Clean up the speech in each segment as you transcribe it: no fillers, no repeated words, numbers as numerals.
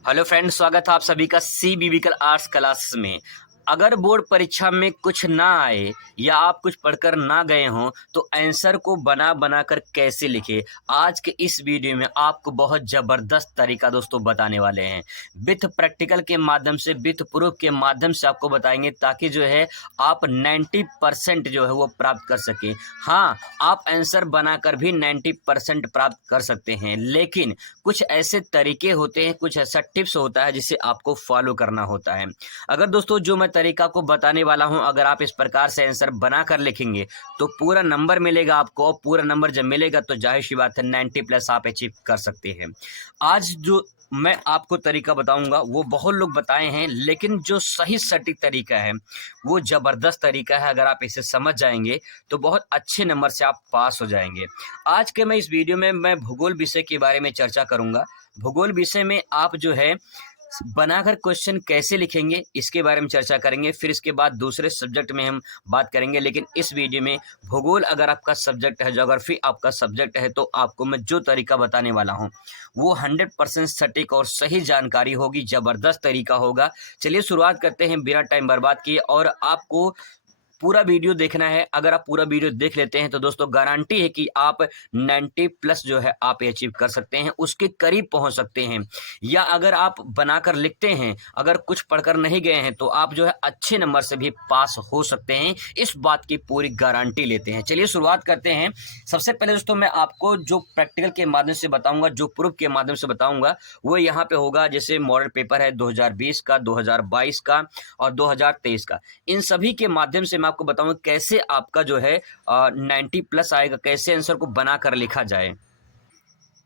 Hello friends, स्वागत है आप सभी का CBBCL आर्ट्स क्लासेस में। अगर बोर्ड परीक्षा में कुछ ना आए या आप कुछ पढ़कर ना गए हों तो आंसर को बना बना कर कैसे लिखें, आज के इस वीडियो में आपको बहुत ज़बरदस्त तरीका दोस्तों बताने वाले हैं। विथ प्रैक्टिकल के माध्यम से, विथ प्रूफ के माध्यम से आपको बताएंगे ताकि जो है आप 90% जो है वो प्राप्त कर सकें। हाँ, आप आंसर बनाकर भी 90% प्राप्त कर सकते हैं, लेकिन कुछ ऐसे तरीके होते हैं, कुछ ऐसा टिप्स होता है जिसे आपको फॉलो करना होता है। अगर दोस्तों जो मैं तरीका को बताने वाला हूं, अगर आप इस प्रकार से आंसर बनाकर लिखेंगे तो पूरा नंबर मिलेगा आपको, और पूरा नंबर जब मिलेगा तो जाहिर सी बात है 90+ आप अचीव कर सकते हैं। आज जो मैं आपको तरीका बताऊंगा वो बहुत लोग बताए हैं, लेकिन जो सही सटीक तरीका है वो ज़बरदस्त तरीका है। अगर आप इसे समझ जाएंगे तो बहुत अच्छे नंबर से आप पास हो जाएंगे। आज के मैं इस वीडियो में मैं भूगोल विषय के बारे में चर्चा करूंगा। भूगोल विषय में आप जो है बनाकर क्वेश्चन कैसे लिखेंगे इसके बारे में चर्चा करेंगे। फिर इसके बाद दूसरे सब्जेक्ट में हम बात करेंगे, लेकिन इस वीडियो में भूगोल अगर आपका सब्जेक्ट है, ज्योग्राफी आपका सब्जेक्ट है, तो आपको मैं जो तरीका बताने वाला हूं वो 100% सटीक और सही जानकारी होगी, ज़बरदस्त तरीका होगा। चलिए शुरुआत करते हैं बिना टाइम बर्बाद किए, और आपको पूरा वीडियो देखना है। अगर आप पूरा वीडियो देख लेते हैं तो दोस्तों गारंटी है कि आप 90+ जो है आप अचीव कर सकते हैं, उसके करीब पहुंच सकते हैं। या अगर आप बनाकर लिखते हैं, अगर कुछ पढ़कर नहीं गए हैं, तो आप जो है अच्छे नंबर से भी पास हो सकते हैं, इस बात की पूरी गारंटी लेते हैं। चलिए शुरुआत करते हैं। सबसे पहले दोस्तों मैं आपको जो प्रैक्टिकल के माध्यम से बताऊंगा, जो प्रूफ के माध्यम से बताऊंगा, वो यहाँ पे होगा। जैसे मॉडल पेपर है 2020 का, 2022 का और 2023 का, इन सभी के माध्यम से मैं आपको बताऊंगा कैसे आपका जो है 90+ आएगा, कैसे आंसर को बनाकर लिखा जाए।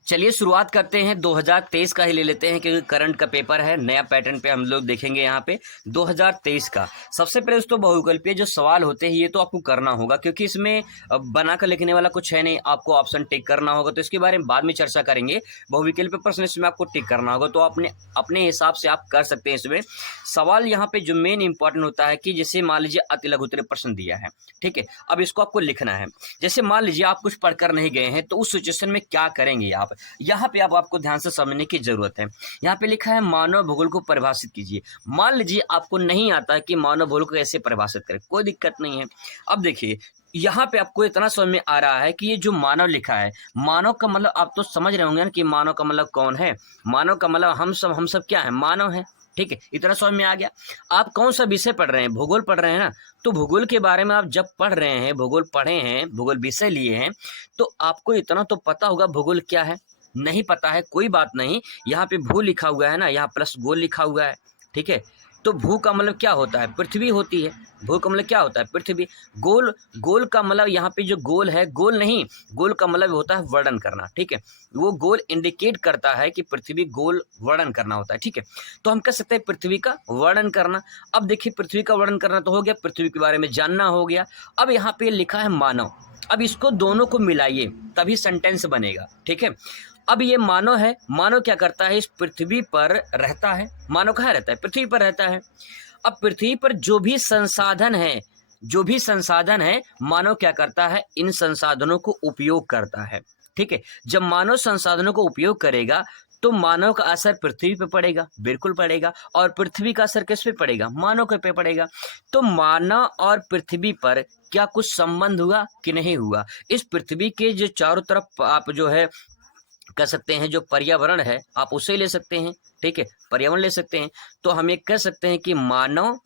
चलिए शुरुआत करते हैं। 2023 का ही ले लेते हैं क्योंकि करंट का पेपर है, नया पैटर्न पे हम लोग देखेंगे यहाँ पे 2023 का। सबसे पहले दोस्तों बहुविकल्पीय जो सवाल होते हैं ये तो आपको करना होगा, क्योंकि इसमें बनाकर लिखने वाला कुछ है नहीं, आपको ऑप्शन टिक करना होगा, तो इसके बारे में बाद में चर्चा करेंगे। बहुविकल्पीय प्रश्न इसमें आपको टिक करना होगा, तो अपने अपने हिसाब से आप कर सकते हैं। इसमें सवाल यहाँ पे जो मेन इंपॉर्टेंट होता है कि जैसे मान लीजिए अति लघुत्तरीय प्रश्न दिया है, ठीक है, अब इसको आपको लिखना है। जैसे मान लीजिए आप कुछ पढ़कर नहीं गए हैं, तो उस सिचुएशन में क्या करेंगे आप, यहाँ पे आपको ध्यान से समझने की जरूरत है। यहाँ पे लिखा है मानव भूगोल को परिभाषित कीजिए। मान लीजिए आपको नहीं आता है कि मानव भूगोल को कैसे परिभाषित करें, कोई दिक्कत नहीं है। अब देखिए यहाँ पे आपको इतना समझ में आ रहा है कि ये जो मानव लिखा है, मानव का मतलब आप तो समझ रहे होंगे ना कि मानव का मतलब कौन है। मानव का मतलब हम सब क्या है, मानव है, ठीक है, इतना समझ में आ गया। आप कौन सा विषय पढ़ रहे हैं, भूगोल पढ़ रहे हैं ना, तो भूगोल के बारे में आप जब पढ़ रहे हैं, भूगोल पढ़े हैं, भूगोल विषय लिए हैं, तो आपको इतना तो पता होगा भूगोल क्या है। नहीं पता है कोई बात नहीं, यहाँ पे भू लिखा हुआ है ना, यहाँ प्लस गोल लिखा हुआ है, ठीक है। तो भू का मतलब क्या होता है, पृथ्वी होती है। भू का मतलब क्या होता है, पृथ्वी। गोल, गोल का मतलब यहाँ पे जो गोल है, गोल नहीं, गोल का मतलब होता है वर्णन करना, ठीक है। वो गोल इंडिकेट करता है कि पृथ्वी गोल वर्णन करना होता है, ठीक है। तो हम कह सकते हैं पृथ्वी का वर्णन करना। अब देखिए पृथ्वी का वर्णन करना तो हो गया, पृथ्वी के बारे में जानना हो गया। अब यहाँ पे लिखा है मानव, अब इसको दोनों को मिलाइए तभी सेंटेंस बनेगा, ठीक है। अब ये मानव है, मानव क्या करता है, इस पृथ्वी पर रहता है। मानव कहाँ रहता है, पृथ्वी पर रहता है। अब पृथ्वी पर जो भी संसाधन है, जो भी संसाधन है, मानव क्या करता है, इन संसाधनों को उपयोग करता है, ठीक है। जब मानव संसाधनों को उपयोग करेगा तो मानव का असर पृथ्वी पे पड़ेगा, बिल्कुल पड़ेगा। और पृथ्वी का असर किस पे पड़ेगा, मानव के पे पड़ेगा। तो मानव और पृथ्वी पर क्या कुछ संबंध हुआ कि नहीं हुआ। इस पृथ्वी के जो चारों तरफ आप जो है कह सकते हैं जो पर्यावरण है, आप उसे ले सकते हैं, ठीक है, पर्यावरण ले सकते हैं। तो हम ये कह सकते हैं कि मानव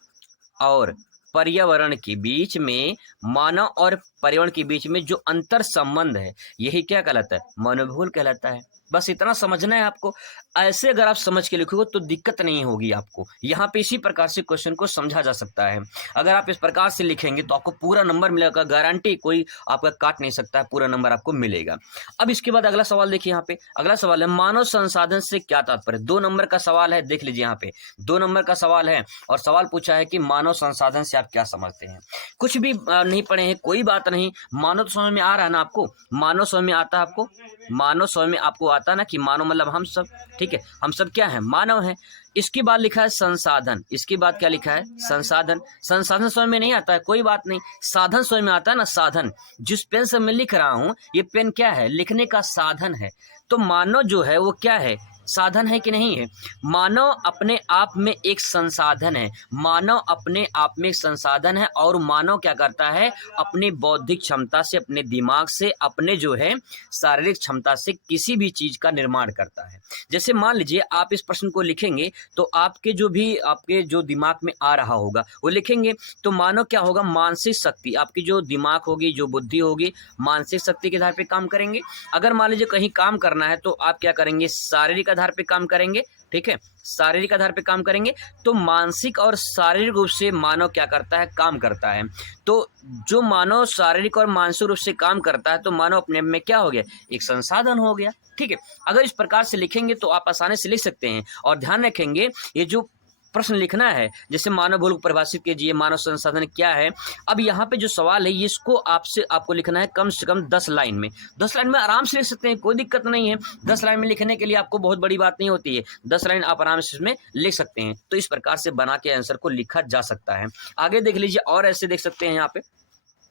और पर्यावरण के बीच में, मानव और पर्यावरण के बीच में जो अंतर संबंध है, यही क्या कहलाता है, मानवभूगोल कहलाता है। बस इतना समझना है आपको। ऐसे अगर आप समझ के लिखोगे तो दिक्कत नहीं होगी आपको। यहाँ पे इसी प्रकार से क्वेश्चन को समझा जा सकता है। अगर आप इस प्रकार से लिखेंगे तो आपको पूरा नंबर मिलेगा, गारंटी, कोई आपका काट नहीं सकता है, पूरा नंबर आपको मिलेगा। अब इसके बाद अगला सवाल देखिए, यहाँ पे अगला सवाल है मानव संसाधन से क्या तात्पर्य। 2 नंबर का सवाल है, देख लीजिए यहाँ पे 2 नंबर का सवाल है, और सवाल पूछा है कि मानव संसाधन से आप क्या समझते हैं। कुछ भी नहीं पढ़े हैं, कोई बात नहीं, मानव तो समझ में आ रहा है ना आपको, मानव समझ में आता है आपको, मानव समझ में आपको आता है ना कि मानव मतलब हम सब, ठीक है, हम सब क्या है, मानव है। इसके बाद लिखा है संसाधन, इसके बाद क्या लिखा है, संसाधन। संसाधन समझ में नहीं आता है, कोई बात नहीं, साधन समझ में आता है ना, साधन। जिस पेन से मैं लिख रहा हूं, ये पेन क्या है, लिखने का साधन है। तो मानव जो है वो क्या है, साधन है कि नहीं है? मानव अपने आप में एक संसाधन है, मानव अपने आप में एक संसाधन है और मानव क्या करता है, अपनी बौद्धिक क्षमता से, अपने दिमाग से, अपने जो है शारीरिक क्षमता से किसी भी चीज़ का निर्माण करता है। जैसे मान लीजिए आप इस प्रश्न को लिखेंगे तो आपके जो दिमाग में आ रहा होगा वो लिखेंगे, तो मानव क्या होगा, मानसिक शक्ति, आपकी जो दिमाग होगी, जो बुद्धि होगी, मानसिक शक्ति के आधार पे काम करेंगे। अगर मान लीजिए कहीं काम करना है तो आप क्या करेंगे, शारीरिक आधार पे काम करेंगे, ठीक है, शारीरिक आधार पे काम करेंगे। तो मानसिक और शारीरिक रूप से मानव क्या करता है, काम करता है। तो जो मानव शारीरिक और मानसिक रूप से काम करता है तो मानव अपने में क्या हो गया, एक संसाधन हो गया, ठीक है। अगर इस प्रकार से लिखेंगे तो आप आसानी से लिख सकते हैं। और ध्यान रखेंगे ये जो प्रश्न लिखना है, जैसे मानव भूल को परिभाषित कीजिए, मानव संसाधन क्या है। अब यहाँ पे जो सवाल है इसको आपको लिखना है कम से कम 10 लाइन में। 10 लाइन में आराम से लिख सकते हैं, कोई दिक्कत नहीं है। 10 लाइन में लिखने के लिए आपको बहुत बड़ी बात नहीं होती है, 10 लाइन आप आराम से इसमें लिख सकते हैं। तो इस प्रकार से बना के आंसर को लिखा जा सकता है। आगे देख लीजिए, और ऐसे देख सकते हैं यहाँ पे,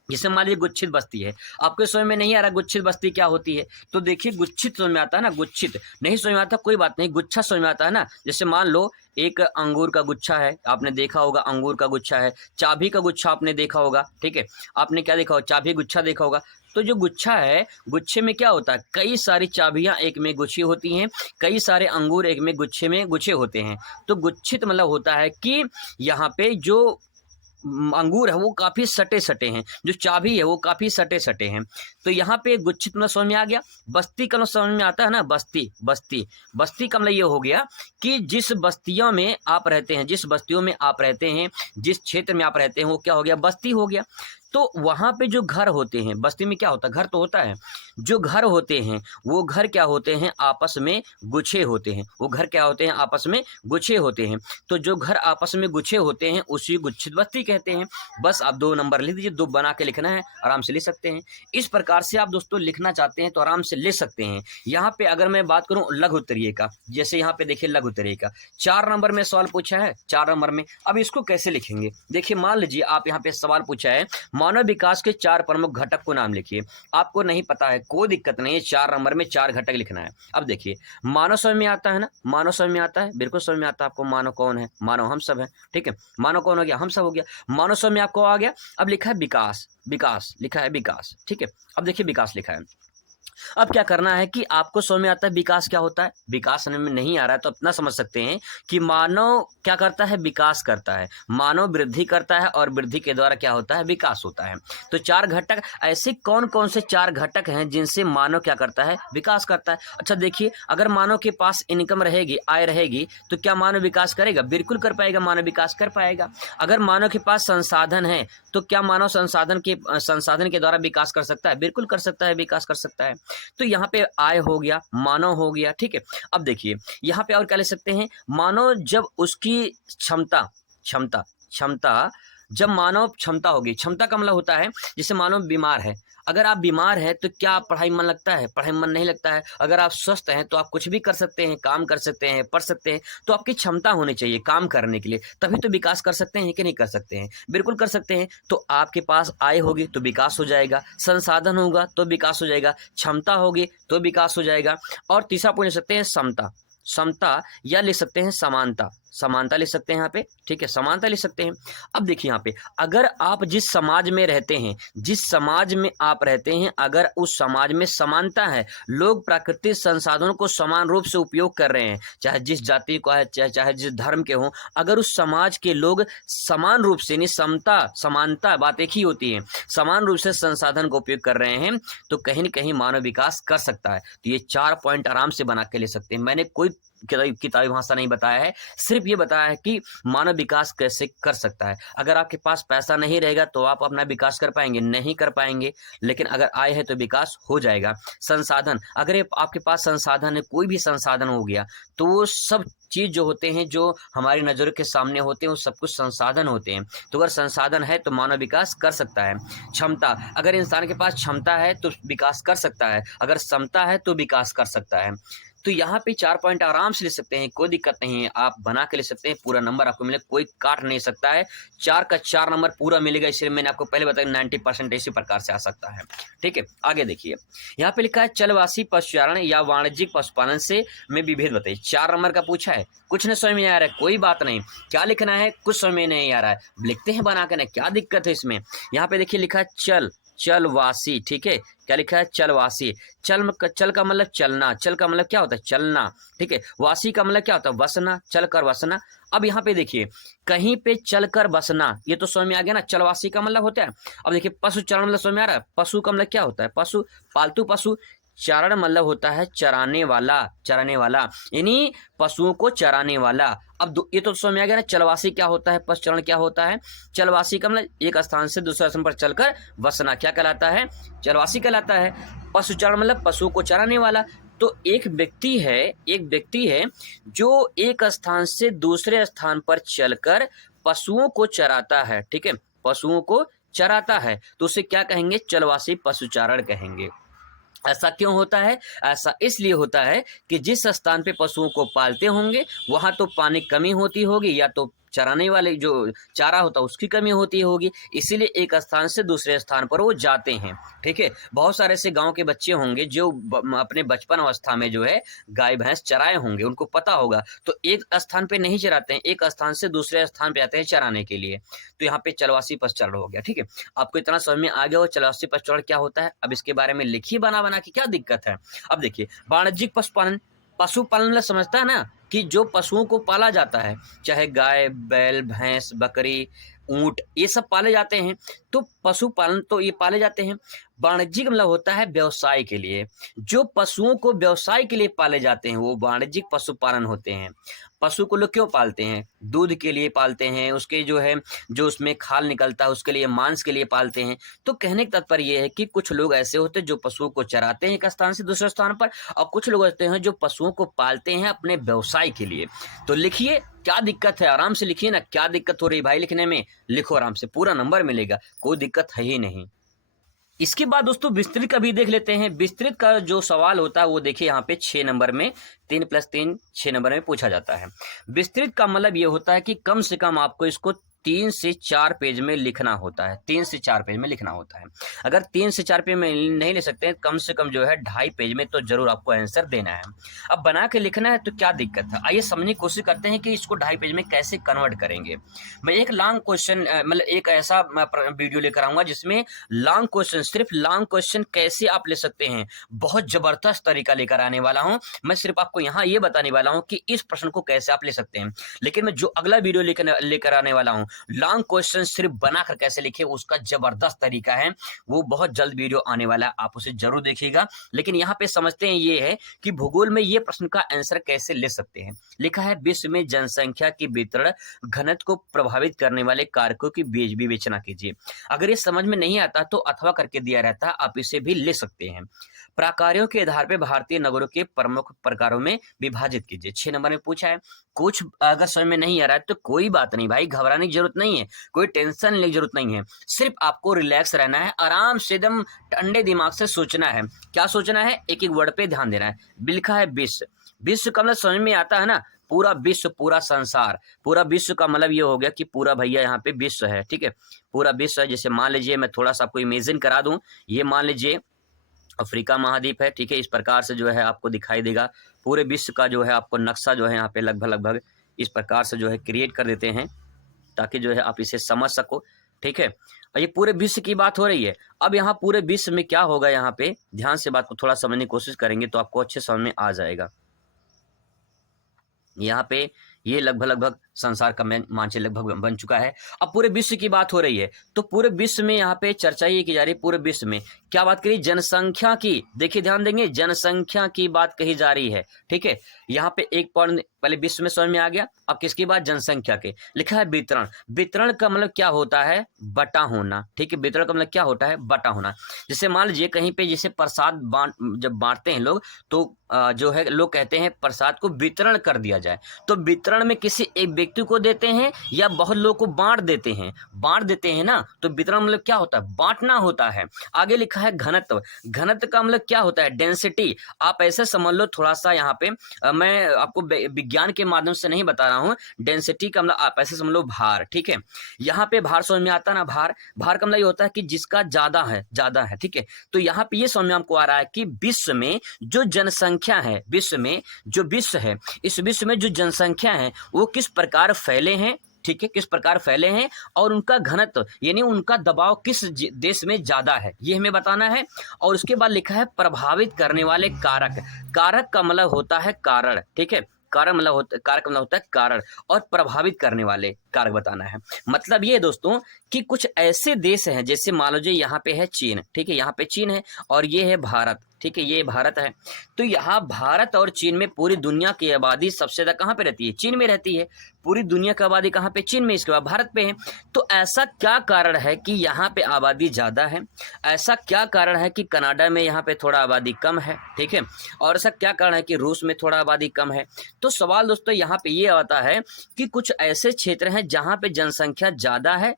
जैसे मान लीजिए गुच्छित बस्ती है, आपको समझ में नहीं आ रहा गुच्छित बस्ती क्या होती है, तो देखिए गुच्छित समझ में आता है ना, गुच्छित नहीं समझ में आता कोई बात नहीं, गुच्छा समझ में आता है ना। जैसे मान लो एक अंगूर का गुच्छा है, आपने देखा होगा अंगूर का गुच्छा है, चाबी का गुच्छा आपने देखा होगा, ठीक है, आपने क्या देखा होगा, चाबी गुच्छा देखा होगा। तो जो गुच्छा है, गुच्छे में क्या होता है, कई सारी चाबियां एक में गुच्छी होती हैं, कई सारे अंगूर एक में गुच्छे में गुच्छे होते हैं। तो गुच्छित मतलब होता है कि यहाँ पे जो अंगूर है वो काफ़ी सटे सटे हैं, जो चाबी है वो काफ़ी सटे सटे हैं। तो यहाँ पे गुच्छित मतलब समझ में आ गया। बस्ती का मतलब समझ में आता है ना, बस्ती बस्ती का मतलब ये हो गया कि जिस बस्तियों में आप रहते हैं, जिस बस्तियों में आप रहते हैं, जिस क्षेत्र में आप रहते हैं वो क्या हो गया, बस्ती हो गया। तो वहाँ पे जो घर होते हैं, बस्ती में क्या होता है, घर तो होता है, जो घर होते हैं वो घर क्या होते हैं, आपस में गुच्छे होते हैं, वो घर क्या होते हैं, आपस में गुच्छे होते हैं। तो जो घर आपस में गुच्छे होते हैं उसी गुच्छित बस्ती कहते हैं। बस आप 2 नंबर लिख दीजिए, 2 बना के लिखना है, आराम से लिख सकते हैं। इस प्रकार से आप दोस्तों लिखना चाहते हैं तो आराम से लिख सकते हैं। यहाँ पे अगर मैं बात करूँ लघु उत्तरीय का, जैसे यहाँ पे देखिए लघु उत्तरीय का 4 नंबर में सवाल पूछा है, 4 नंबर में। अब इसको कैसे लिखेंगे, देखिए मान लीजिए आप यहाँ पे सवाल पूछा है, मानव विकास के 4 प्रमुख घटक को नाम लिखिए। आपको नहीं पता है कोई दिक्कत नहीं है, 4 नंबर में 4 घटक लिखना है। अब देखिए मानव समझ में आता है ना, मानव समझ में आता है, बिल्कुल समझ में आता है आपको। मानव कौन है, मानव हम सब है, ठीक है। मानव कौन हो गया, हम सब हो गया। मानव समझ में आपको आ गया। अब लिखा है विकास, विकास लिखा है, विकास, ठीक है। अब देखिए विकास लिखा है। अब क्या करना है कि आपको समझ में आता है विकास क्या होता है, विकास समझ में नहीं आ रहा है तो अपना समझ सकते हैं कि मानव क्या करता है, विकास करता है, मानव वृद्धि करता है और वृद्धि के द्वारा क्या होता है, विकास होता है। तो 4 घटक, ऐसे कौन कौन से 4 घटक हैं जिनसे मानव क्या करता है, विकास करता है। अच्छा देखिए, अगर मानव के पास इनकम रहेगी, आय रहेगी, तो क्या मानव विकास करेगा, बिल्कुल कर पाएगा, मानव विकास कर पाएगा। अगर मानव के पास संसाधन है तो क्या मानव संसाधन के द्वारा विकास कर सकता है, बिल्कुल कर सकता है, विकास कर सकता है। तो यहाँ पे आय हो गया, मानव हो गया, ठीक है। अब देखिए यहाँ पे और क्या ले सकते हैं, मानव जब उसकी क्षमता जब मानव क्षमता होगी, क्षमता का मतलब होता है जैसे मानव बीमार है, अगर आप बीमार हैं तो क्या पढ़ाई में मन लगता है, पढ़ाई में मन नहीं लगता है। अगर आप स्वस्थ हैं तो आप कुछ भी कर सकते हैं, काम कर सकते हैं, पढ़ सकते हैं। तो आपकी क्षमता होनी चाहिए काम करने के लिए, तभी तो विकास कर सकते हैं कि नहीं कर सकते हैं, बिल्कुल कर सकते हैं। तो आपके पास आय होगी तो विकास हो जाएगा, संसाधन होगा तो विकास हो जाएगा, क्षमता होगी तो विकास हो जाएगा। और तीसरा पॉइंट लिख सकते हैं समता, या लिख सकते हैं समानता लिख सकते हैं यहाँ पे, ठीक है, समानता लिख सकते हैं। अब देखिए यहाँ पे, अगर आप जिस समाज में रहते हैं, जिस समाज में आप रहते हैं, अगर उस समाज में समानता है, लोग प्राकृतिक संसाधनों को समान रूप से उपयोग कर रहे हैं, चाहे जिस जाति को है, चाहे जिस धर्म के हों, अगर उस समाज के लोग समान रूप से, नहीं समानता बात एक ही होती है, समान रूप से संसाधन का उपयोग कर रहे हैं, तो कहीं न कहीं मानव विकास कर सकता है। तो ये 4 पॉइंट आराम से बना के ले सकते हैं। मैंने कोई किताबी भाषा नहीं बताया है, सिर्फ ये बताया है कि मानव विकास कैसे कर सकता है। अगर आपके पास पैसा नहीं रहेगा तो आप अपना विकास कर पाएंगे, नहीं कर पाएंगे, लेकिन अगर आय है तो विकास हो जाएगा। संसाधन, अगर आपके पास संसाधन है, कोई भी संसाधन हो गया, तो वो सब चीज़ जो होते हैं, जो हमारी नज़रों के सामने होते हैं, वो सब कुछ संसाधन होते हैं। तो अगर संसाधन है तो मानव विकास कर सकता है। क्षमता, अगर इंसान के पास क्षमता है तो विकास कर सकता है, अगर समता है तो विकास कर सकता है। तो यहाँ पे 4 पॉइंट आराम से ले सकते हैं, कोई दिक्कत नहीं है, आप बना के ले सकते हैं, पूरा नंबर आपको मिले, कोई काट नहीं सकता है, 4 का 4 नंबर पूरा मिलेगा। इसलिए मैंने आपको पहले बताया 90% इसी प्रकार से आ सकता है। ठीक है, आगे देखिए, यहाँ पे लिखा है चलवासी पशुचारण या वाणिज्यिक पशुपालन से में विभेद बताइए। 4 नंबर का पूछा है, कुछ नहीं समझ में आ रहा है, कोई बात नहीं, क्या लिखना है कुछ समझ में नहीं आ रहा है, लिखते हैं बना के ना, क्या दिक्कत है इसमें। यहाँ पे देखिए लिखा है चलवासी, ठीक है, क्या लिखा है चलवासी। चल का मतलब चलना, चल का मतलब क्या होता है चलना, ठीक है, वासी का मतलब क्या होता है बसना, चल कर बसना। अब यहाँ पे देखिए कहीं पे चल कर बसना, ये तो समझ में आ गया ना, चलवासी का मतलब होता है। अब देखिए पशु चारण मतलब समझ में आ रहा है, पशु का मतलब क्या होता है पशु, पालतू पशु, चारण मतलब होता है चराने वाला, चराने वाला यानी पशुओं को चराने वाला। अब ये तो समझ में आ गया ना, चलवासी क्या होता है, पशुचरण क्या होता है। चलवासी का मतलब एक स्थान से दूसरे स्थान पर चलकर बसना, क्या कहलाता है चलवासी कहलाता है। पशुचरण मतलब पशु को चराने वाला। तो एक व्यक्ति है जो एक स्थान से दूसरे स्थान पर चलकर पशुओं को चराता है, ठीक है, पशुओं को चराता है, तो उसे क्या कहेंगे चलवासी पशुचारण कहेंगे। ऐसा क्यों होता है, ऐसा इसलिए होता है कि जिस स्थान पे पशुओं को पालते होंगे वहां तो पानी कमी होती होगी, या तो चराने वाले जो चारा होता है उसकी कमी होती होगी, इसीलिए एक स्थान से दूसरे स्थान पर वो जाते हैं। ठीक है, बहुत सारे ऐसे गांव के बच्चे होंगे जो अपने बचपन अवस्था में जो है गाय भैंस चराए होंगे, उनको पता होगा, तो एक स्थान पे नहीं चराते हैं, एक स्थान से दूसरे स्थान पे आते हैं चराने के लिए। तो यहाँ पे चलवासी पशुचारण हो गया। ठीक है, आपको इतना समझ में आ गया हो चलवासी पशुचारण क्या होता है। अब इसके बारे में लिखिए बना बना के, क्या दिक्कत है। अब देखिए वाणिज्यिक पशुपालन, पशुपालन मतलब समझता है ना कि जो पशुओं को पाला जाता है, चाहे गाय बैल भैंस बकरी ऊंट ये सब पाले जाते हैं, तो पशुपालन तो ये पाले जाते हैं। वाणिज्यिक मतलब होता है व्यवसाय के लिए, जो पशुओं को व्यवसाय के लिए पाले जाते हैं वो वाणिज्यिक पशुपालन होते हैं। पशु को लोग क्यों पालते हैं, दूध के लिए पालते हैं, उसके जो है जो उसमें खाल निकलता है उसके लिए, मांस के लिए पालते हैं। तो कहने का तात्पर्य यह है कि कुछ लोग ऐसे होते हैं जो पशुओं को चराते हैं एक स्थान से दूसरे स्थान पर, और कुछ लोग होते हैं जो पशुओं को पालते हैं अपने व्यवसाय के लिए। तो लिखिए क्या दिक्कत है, आराम से लिखिए ना, क्या दिक्कत हो रही भाई लिखने में, लिखो आराम से, पूरा नंबर मिलेगा, कोई दिक्कत है ही नहीं। इसके बाद दोस्तों विस्तृत का भी देख लेते हैं। विस्तृत का जो सवाल होता है वो देखिए यहाँ पे 6 नंबर में 3+3 6 नंबर में पूछा जाता है। विस्तृत का मतलब ये होता है कि कम से कम आपको इसको 3 से 4 पेज में लिखना होता है, 3 से 4 पेज में लिखना होता है। अगर 3 से 4 पेज में नहीं ले सकते हैं, कम से कम जो है 2.5 पेज में तो जरूर आपको आंसर देना है। अब बना के लिखना है तो क्या दिक्कत है, आइए समझने की कोशिश करते हैं कि इसको 2.5 पेज में कैसे कन्वर्ट करेंगे। मैं एक लॉन्ग क्वेश्चन मतलब एक ऐसा वीडियो लेकर आऊंगा जिसमें लॉन्ग क्वेश्चन, सिर्फ लॉन्ग क्वेश्चन कैसे आप ले सकते हैं, बहुत जबरदस्त तरीका लेकर आने वाला हूं। मैं सिर्फ आपको यहाँ ये बताने वाला हूँ कि इस प्रश्न को कैसे आप ले सकते हैं, लेकिन मैं जो अगला वीडियो लेकर आने वाला हूँ लॉन्ग क्वेश्चन सिर्फ बनाकर कैसे लिखे उसका जबरदस्त तरीका है, वो बहुत जल्द वीडियो आने वाला है, आप उसे जरूर देखिएगा। लेकिन यहाँ पे समझते हैं ये है कि भूगोल में ये प्रश्न का आंसर कैसे ले सकते हैं। लिखा है विश्व में जनसंख्या की वितरण घनत्व को प्रभावित करने वाले कारकों की विवेचना कीजिए। अगर ये समझ में नहीं आता तो अथवा करके दिया रहता है, आप इसे भी ले सकते हैं। प्रकारों के आधार पर भारतीय नगरों के प्रमुख प्रकारों में विभाजित कीजिए। 6 नंबर में पूछा है। कुछ अगर समझ में नहीं आ रहा है तो कोई बात नहीं भाई, घबराने की जरूरत नहीं है, कोई टेंशन लेने की जरूरत नहीं है, सिर्फ आपको रिलैक्स रहना है, आराम से एकदम ठंडे दिमाग से सोचना है। क्या सोचना है, एक एक वर्ड पे ध्यान देना है। लिखा है विश्व, विश्व का मतलब समझ में आता है ना, पूरा विश्व, पूरा संसार, पूरा विश्व का मतलब ये हो गया कि पूरा भैया यहाँ पे विश्व है। ठीक है, पूरा विश्व है। जैसे मान लीजिए मैं थोड़ा सा आपको इमेजिन करा दूं, ये मान लीजिए अफ्रीका महाद्वीप है। ठीक है, इस प्रकार से जो है आपको दिखाई देगा पूरे विश्व का जो है आपको नक्शा जो है यहाँ पे लगभग इस प्रकार से जो है क्रिएट कर देते हैं ताकि जो है आप इसे समझ सको। ठीक है, और ये पूरे विश्व की बात हो रही है। अब यहाँ पूरे विश्व में क्या होगा, यहाँ पे ध्यान से बात को थोड़ा समझने की कोशिश करेंगे तो आपको अच्छे समझ में आ जाएगा। यहाँ पे ये लगभग संसार का मानचित्र लगभग बन चुका है। अब पूरे विश्व की बात हो रही है तो पूरे विश्व में यहाँ पे चर्चा ये की जा रही है, पूरे विश्व में क्या बात करी, जनसंख्या की। देखिए ध्यान देंगे, जनसंख्या की बात कही जा रही है। ठीक है, यहाँ पे एक पॉइंट पहले विश्व में समझ में आ गया। अब किसकी बात, जनसंख्या के। लिखा है वितरण, वितरण का मतलब क्या होता है, बटा होना। ठीक है, वितरण का मतलब क्या होता है, बटा होना। जैसे मान लीजिए कहीं पे जैसे प्रसाद जब बांटते हैं लोग तो जो है लोग कहते हैं प्रसाद को वितरण कर दिया जाए। तो वितरण में किसी एक व्यक्ति को देते हैं या बहुत लोगों को बांट देते हैं? बांट देते हैं ना, तो वितरण मतलब क्या होता है? बांटना होता है। आगे लिखा है घनत्व। घनत्व का मतलब क्या होता है? डेंसिटी। आप ऐसे समझ लो थोड़ा सा यहाँ पे मैं आपको विज्ञान के माध्यम से नहीं बता रहा हूँ। डेंसिटी का मतलब आप ऐसे समझ लो भार, ठीक है। यहाँ पे भार समझ में आता ना, भार का मतलब ये होता है कि जिसका ज्यादा है, ठीक है। तो यहाँ पे ये समझ में हमको आ रहा है कि विश्व में जो जनसंख्या है, विश्व में जो विश्व है, इस विश्व में जो जनसंख्या है वो किस प्रकार फैले हैं, ठीक है, किस प्रकार फैले हैं और उनका घनत्व यानी उनका दबाव किस देश में ज्यादा है, ये हमें बताना है। और उसके बाद लिखा है प्रभावित करने वाले कारक। कारक का मतलब होता है कारण, ठीक है। कारक मतलब होता है कारण, और प्रभावित करने वाले कारक बताना है। मतलब ये दोस्तों कि कुछ ऐसे देश हैं, जैसे मान लो यहाँ पे है चीन, ठीक है, यहाँ पे चीन है और ये है भारत, ठीक है, ये भारत है। तो यहाँ भारत और चीन में पूरी दुनिया की आबादी सबसे ज्यादा कहाँ पे रहती है? चीन में रहती है। पूरी दुनिया की आबादी कहाँ पे? चीन में, इसके बाद भारत पे है। तो ऐसा क्या कारण है कि यहाँ पे आबादी ज्यादा है? ऐसा क्या कारण है कि कनाडा में यहाँ पे थोड़ा आबादी कम है, ठीक है, और ऐसा क्या कारण है कि रूस में थोड़ा आबादी कम है? तो सवाल दोस्तों यहाँ पे ये आता है कि कुछ ऐसे क्षेत्र हैं जहाँ पे जनसंख्या ज्यादा है,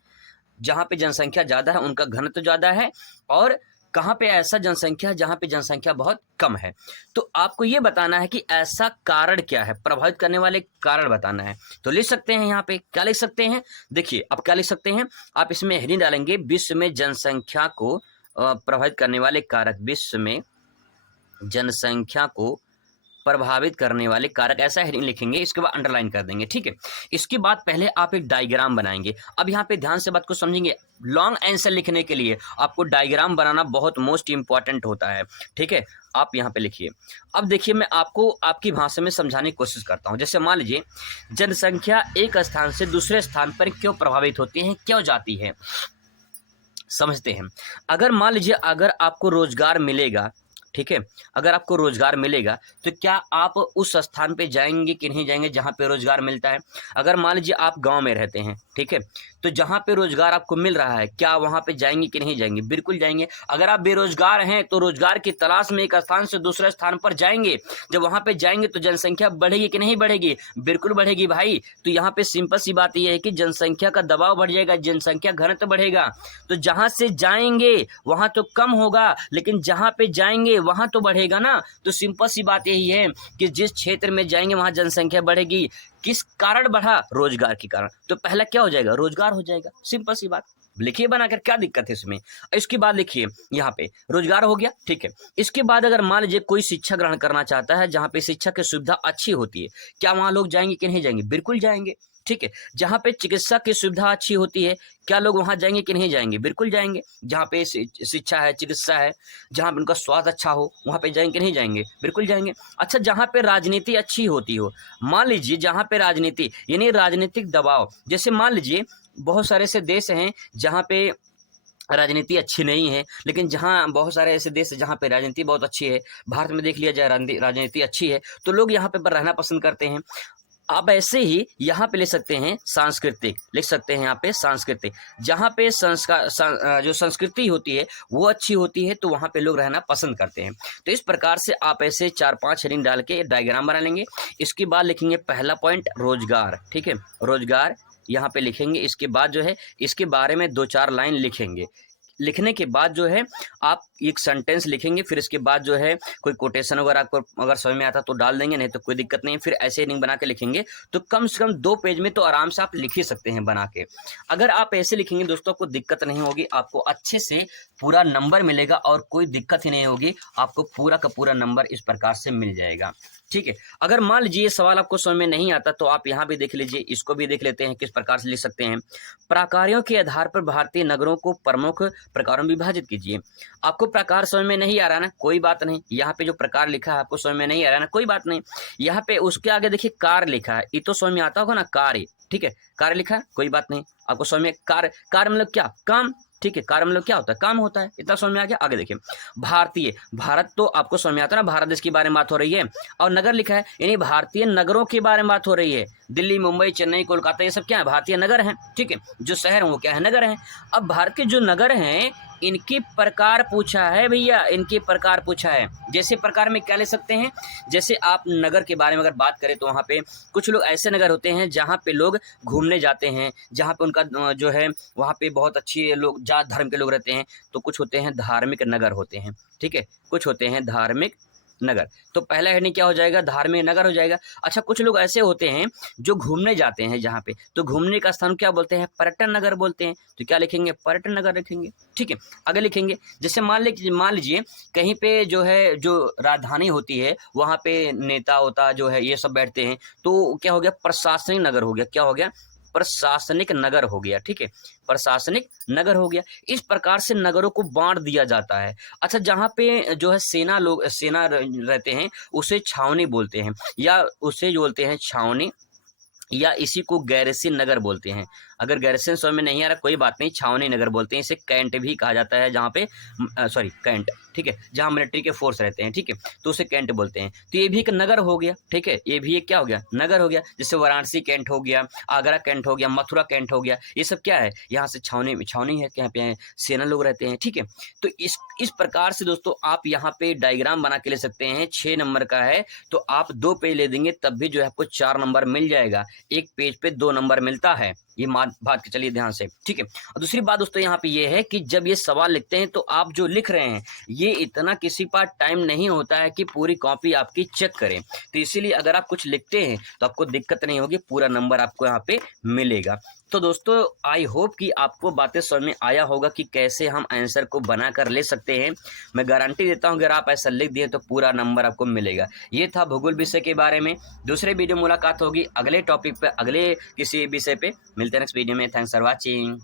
उनका घनत्व ज्यादा है, और कहाँ पे ऐसा जनसंख्या जहाँ पे जनसंख्या बहुत कम है। तो आपको ये बताना है कि ऐसा कारण क्या है, प्रभावित करने वाले कारण बताना है। तो लिख सकते हैं यहाँ पे, क्या लिख सकते हैं? देखिए अब क्या लिख सकते हैं आप, इसमें हेडिंग डालेंगे विश्व में जनसंख्या को प्रभावित करने वाले कारक, विश्व में जनसंख्या को प्रभावित करने वाले कारक, ऐसा हेडिंग लिखेंगे, इसके बाद अंडरलाइन कर देंगे, ठीक है। इसके बाद पहले आप एक डायग्राम बनाएंगे। अब यहाँ पे ध्यान से बात को समझेंगे, लॉन्ग आंसर लिखने के लिए आपको डायग्राम बनाना बहुत मोस्ट इंपॉर्टेंट होता है, ठीक है। आप यहाँ पे लिखिए। अब देखिए मैं आपको आपकी भाषा में समझाने की कोशिश करता हूँ। जैसे मान लीजिए जनसंख्या एक स्थान से दूसरे स्थान पर क्यों प्रभावित होती है, क्यों जाती है, समझते हैं। अगर मान लीजिए अगर आपको रोजगार मिलेगा, ठीक है, अगर आपको रोजगार मिलेगा तो क्या आप उस स्थान पे जाएंगे कि नहीं जाएंगे जहाँ पे रोजगार मिलता है? अगर मान लीजिए आप गांव में रहते हैं, ठीक है, तो जहाँ पे रोजगार आपको मिल रहा है क्या वहाँ पे जाएंगे कि नहीं जाएंगे? बिल्कुल जाएंगे। अगर आप बेरोजगार हैं तो रोजगार की तलाश में एक स्थान से दूसरे स्थान पर जाएंगे। जब वहाँ पे जाएंगे तो जनसंख्या बढ़ेगी कि नहीं बढ़ेगी? बिल्कुल बढ़ेगी भाई। तो यहाँ पे सिंपल सी बात यह है कि जनसंख्या का दबाव बढ़ जाएगा, जनसंख्या घनत्व बढ़ेगा। तो जहाँ से जाएंगे वहाँ तो कम होगा, लेकिन जहाँ पे जाएंगे वहां तो बढ़ेगा ना। तो सिंपल सी बात यही है कि जिस क्षेत्र में जाएंगे वहां जनसंख्या बढ़ेगी। किस कारण बढ़ा? रोजगार के कारण। तो पहला क्या हो जाएगा? रोजगार हो जाएगा। सिंपल सी बात लिखिए बनाकर, क्या दिक्कत है इसमें। इसके बाद लिखिए यहाँ पे रोजगार हो गया, ठीक है। इसके बाद अगर मान लीजिए कोई शिक्षा ग्रहण करना चाहता है जहाँ पे शिक्षा की सुविधा अच्छी होती है, क्या वहां लोग जाएंगे कि नहीं जाएंगे? बिल्कुल जाएंगे, ठीक है। जहाँ पे चिकित्सा की सुविधा अच्छी होती है क्या लोग वहां जाएंगे कि नहीं जाएंगे? बिल्कुल जाएंगे। जहाँ पे शिक्षा है, चिकित्सा है, जहाँ पे उनका स्वास्थ्य अच्छा हो वहां पे जाएंगे कि नहीं जाएंगे? बिल्कुल जाएंगे। अच्छा, जहाँ पे राजनीति अच्छी होती हो, मान लीजिए जहाँ पे राजनीति यानी राजनीतिक दबाव, जैसे मान लीजिए बहुत सारे ऐसे देश हैं जहाँ पे राजनीति अच्छी नहीं है, लेकिन जहाँ बहुत सारे ऐसे देश जहाँ पे राजनीति बहुत अच्छी है, भारत में देख लिया जाए राजनीति अच्छी है तो लोग यहाँ पे रहना पसंद करते हैं। आप ऐसे ही यहाँ पे ले सकते हैं सांस्कृतिक, लिख सकते हैं यहाँ पे सांस्कृतिक, जहाँ पे संस्कार जो संस्कृति होती है वो अच्छी होती है तो वहाँ पे लोग रहना पसंद करते हैं। तो इस प्रकार से आप ऐसे 4-5 हेडिंग डाल के डायग्राम बना लेंगे। इसके बाद लिखेंगे पहला पॉइंट रोजगार, ठीक है, रोजगार यहाँ पे लिखेंगे। इसके बाद जो है इसके बारे में 2-4 लाइन लिखेंगे। लिखने के बाद जो है आप एक सेंटेंस लिखेंगे, फिर इसके बाद जो है कोई कोटेशन वगैरह आपको अगर समझ में आता तो डाल देंगे, नहीं तो कोई दिक्कत नहीं। फिर ऐसे हेडिंग बना के लिखेंगे तो कम से कम 2 पेज में तो आराम से आप लिख ही सकते हैं बना के। अगर आप ऐसे लिखेंगे दोस्तों आपको दिक्कत नहीं होगी, आपको अच्छे से पूरा नंबर मिलेगा और कोई दिक्कत ही नहीं होगी, आपको पूरा का पूरा नंबर इस प्रकार से मिल जाएगा, ठीक है। अगर मान लीजिए ये सवाल आपको समझ में नहीं आता तो आप यहाँ भी देख लीजिए, इसको भी देख लेते हैं किस प्रकार से लिख सकते हैं। प्रकारों के आधार पर भारतीय नगरों को प्रमुख प्रकारों में विभाजित कीजिए। आपको प्रकार समझ में नहीं आ रहा ना, कोई बात नहीं। यहाँ पे जो प्रकार लिखा है आपको समझ में नहीं आ रहा ना, कोई बात नहीं। यहाँ पे उसके आगे देखिए कार्य लिखा है, ये तो समझ में आता होगा ना, कार्य, ठीक है, कार्य लिखा है, कोई बात नहीं। आपको समझ में कार्य मतलब क्या? काम, ठीक है। कार्य मतलब क्या होता है? काम होता है। इतना समझ में आ गया। आगे देखिए भारतीय, भारत तो आपको समझ में आता है ना, भारत देश के बारे में बात हो रही है। और नगर लिखा है यानी भारतीय नगरों के बारे में बात हो रही है। दिल्ली, मुंबई, चेन्नई, कोलकाता, ये सब क्या है? भारतीय नगर हैं, ठीक है। जो शहर है वो क्या है? नगर हैं। अब भारत के जो नगर हैं इनके प्रकार पूछा है भैया, इनके प्रकार पूछा है। जैसे प्रकार में क्या ले सकते हैं, जैसे आप नगर के बारे में अगर बात करें तो वहाँ पे कुछ लोग ऐसे नगर होते हैं जहाँ पे लोग घूमने जाते हैं, जहाँ पे उनका जो है वहाँ पे बहुत अच्छे लोग जात धर्म के लोग रहते हैं। तो कुछ होते हैं धार्मिक नगर होते हैं, ठीक है, कुछ होते हैं धार्मिक नगर। तो पहला हेडिंग क्या हो जाएगा, धार्मिक नगर हो जाएगा। अच्छा, कुछ लोग ऐसे होते हैं जो घूमने जाते हैं जहाँ पे, तो घूमने का स्थान क्या बोलते हैं, पर्यटन नगर बोलते हैं। तो क्या लिखेंगे, पर्यटन नगर लिखेंगे, ठीक है। आगे लिखेंगे, जैसे मान लीजिए कहीं पे जो है जो राजधानी होती है वहाँ पे नेता होता जो है ये सब बैठते हैं, तो क्या हो गया, प्रशासनिक नगर हो गया। क्या हो गया, प्रशासनिक नगर हो गया, ठीक है, प्रशासनिक नगर हो गया। इस प्रकार से नगरों को बांट दिया जाता है। अच्छा, जहाँ पे जो है सेना रहते हैं उसे छावनी बोलते हैं, या उसे जो बोलते हैं छावनी, या इसी को गैरसन नगर बोलते हैं। अगर गैरसन समझ में नहीं आ रहा कोई बात नहीं, छावनी नगर बोलते हैं। इसे कैंट भी कहा जाता है, जहाँ पे सॉरी कैंट, ठीक है, जहाँ मिलिट्री के फोर्स रहते हैं, ठीक है, तो उसे कैंट बोलते हैं। तो ये भी एक नगर हो गया, ठीक है, ये भी एक क्या हो गया, नगर हो गया। जैसे वाराणसी कैंट हो गया, आगरा कैंट हो गया, मथुरा कैंट हो गया, ये सब क्या है, यहाँ से छावनी है, यहाँ पे सेना लोग रहते हैं, ठीक है। तो इस प्रकार से दोस्तों आप यहाँ पे डायग्राम बना के ले सकते हैं। 6 नंबर का है तो आप 2 पेज ले देंगे तब भी जो है आपको 4 नंबर मिल जाएगा। एक पेज पे 2 नंबर मिलता है, ये बात के चलिए ध्यान से, ठीक है। और दूसरी बात दोस्तों यहाँ पे ये है कि जब ये सवाल लिखते हैं तो आप जो लिख रहे हैं ये इतना किसी पास टाइम नहीं होता है कि पूरी कॉपी आपकी चेक करें। तो इसीलिए अगर आप कुछ लिखते हैं तो आपको दिक्कत नहीं होगी, पूरा नंबर आपको यहाँ पे मिलेगा। तो दोस्तों आई होप कि आपको बातें समझ में आया होगा कि कैसे हम आंसर को बना कर ले सकते हैं। मैं गारंटी देता हूँ अगर आप ऐसा लिख दिए तो पूरा नंबर आपको मिलेगा। ये था भूगोल विषय के बारे में। दूसरे वीडियो मुलाकात होगी अगले टॉपिक पे, अगले किसी विषय पे। मिलते हैं नेक्स्ट वीडियो में। Thanks for watching.